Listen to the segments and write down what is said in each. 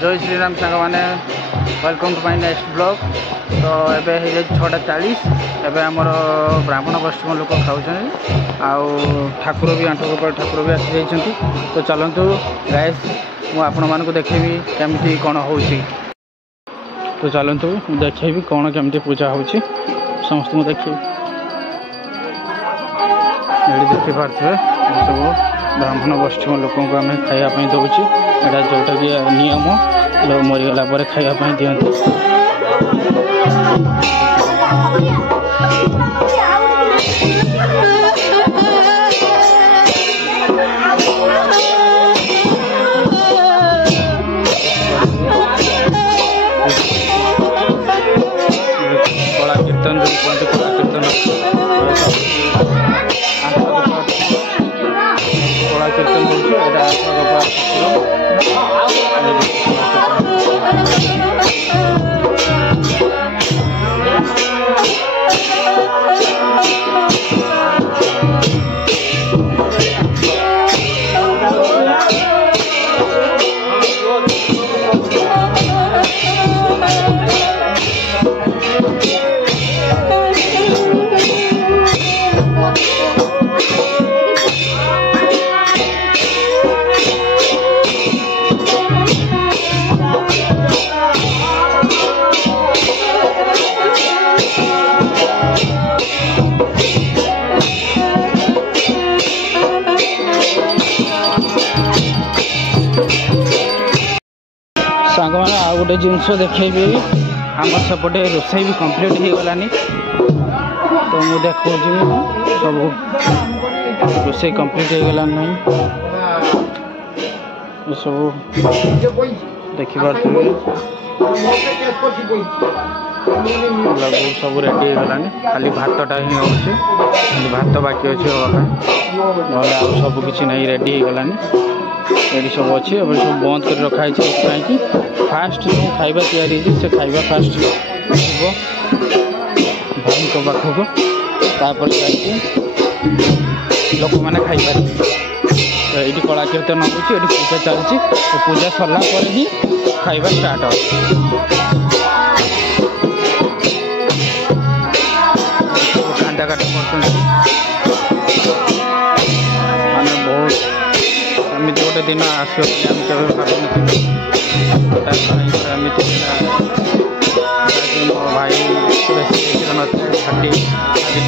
जय श्री राम सांग मैंने welcome to my next blog. तो एबे है 6:40 एबे आमर ब्राह्मण पश्चिम लोक खाऊँ आउ ठाकुर भी आंठ गोपाल ठाकुर भी आसी जाइछंती। तो चलतु गाइस मु आपण मानकु देखेबी केमती कौन होउची। तो चलतु देखेबी कौन केमती पूजा होउची समस्त मु देखि देखि पार्थे सब ब्राह्मण पश्चिम लोक को आम खावाई दौची। यहाँ जोटा कि नियम लोग मरीगला खावाई दिखती। कला कीर्तन जो कहते कला कीर्तन कला कीर्तन सांग मैंने आ गोटे जिनस देखेबी आम सेपटे रोसई भी कंप्लीट हो गलानी। तो मुझे देखो सब रोसई कंप्लीट हो गलानी नहीं सब देखिए लगभग सब रेडी हो गलानी। खाली भातटा ही होची भात बाकी अच्छे ना सब किसी नहीं रेडी हो गलानी। ये सब अच्छे अब सब बंद कर रखाई कहीं फास्ट जो खाଇବା तैयारी से खाଇବା फास्ट भाई पाखक तापर लोक मैंने खाईपारे। तो ये कला कीर्तन हो पूजा चलती पूजा सरला ही खाଇବା स्टार्ट हो। खांदा काटा कर बहुत एमती गोटे दिन आसो भाई छाटी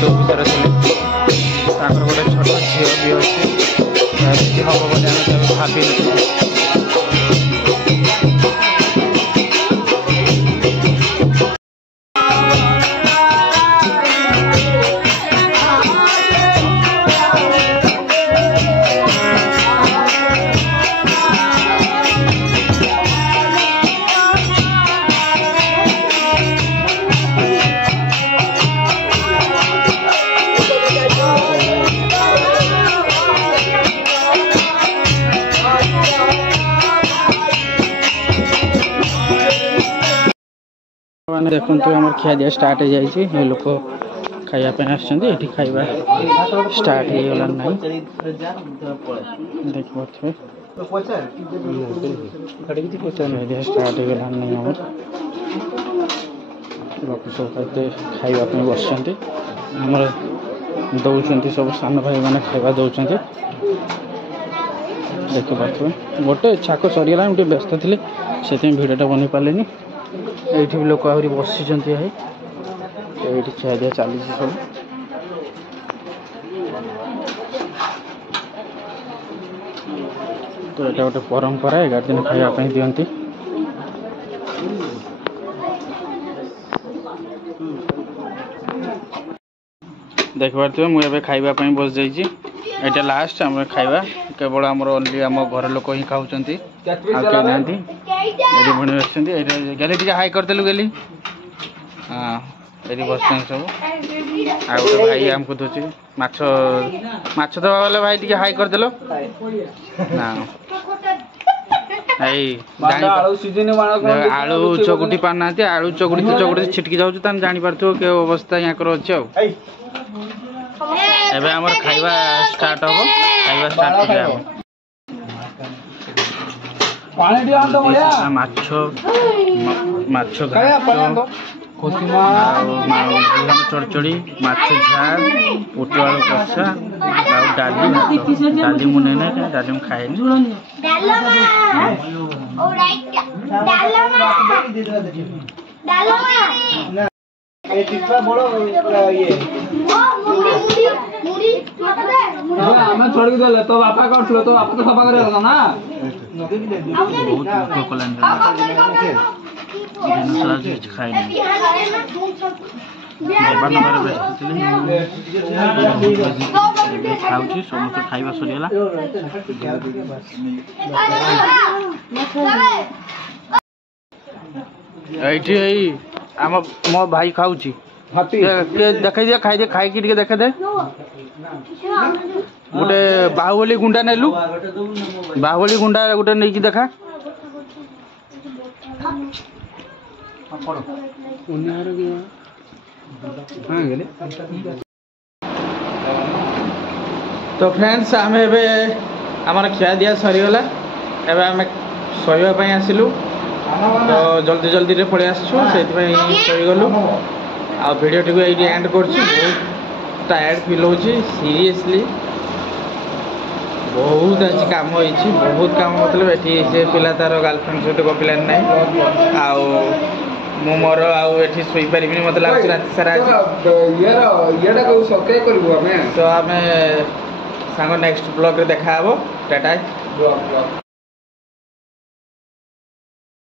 तो भर गोटे छोट झील भी अच्छे हम बोले भाभी मैंने देखो आम खिया दिया स्टार्ट हो जाए। लोक खावाई आसछंती खाଇବା स्टार्ट हो गला ना देख पारे स्टार्ट हो गला ना लोक सब खावाई बस दौरान सब सान भाई मैंने खावा दौरान देख पारे गोटे छाक सरीगला गोटे व्यस्त थी से भिडियोटा बन पारे। ये भी लोक आहरी बसी ये खिया दिया चली सब। तो यहाँ गोटे परंपरा 11 दिन खावाई दिखती। देख पारे मुझे खावाई बस जाइए यहाँ लास्ट आम खावा केवल आमर ओनली आम घर लोक ही खाऊँ ना गली टी हाई करदेलु गली हाँ ये बस सब आ भाई आमको दूसरी माछ दवा वाले भाई टी हाई करदेल ना आलू चकुटी पाना आलू चकुटी तो चकुटी छिटकी जाऊँ जापार के अवस्था यहाँ अच्छे एबे हमर खाଇବା स्टार्ट हो खाଇବା स्टार्ट कर ମାଛ ଚଡ଼ଚଡ଼ି ମାଛ ଝାଲ ପୋଟଳ ଆଳୁ କଷା ଆଉ ଡାଲି ଡାଲି ମୁଁ ନେଇ ଡାଲି ମୁଁ ଖାଏନି छोड़ देले तो बापा करथलो तो बापा तो सफा करे ना बहुत भोक कलानी खाएनि नंबर व्यस्त खाऊँ समस्त खाଇବା सरीगला ये आम मो भाई खाऊँ देखे दिए खाई खाई देखे दे गोटे बाहुबली गुंडा नेलु बाहुबली गुंडा गोटे नहीं देखा तो फ्रेंड्स आम आमर खिया दिया सरीगला एवं आम शोवाई आसिलु तो जल्दी जल्दी रे पड़े आसछु शोगलु आ वीडियो टी ये एंड कर बहुत टायर्ड फील हो सीरियसली बहुत आज कम होती बहुत कम मतलब ये से पिला तार गर्लफ्रेंड सहित गपिलान ना मु मोर आठी शोई पारि मत लगे रात सारा तो आम सांग नेक्स्ट ब्लॉग रे देखा टाटा।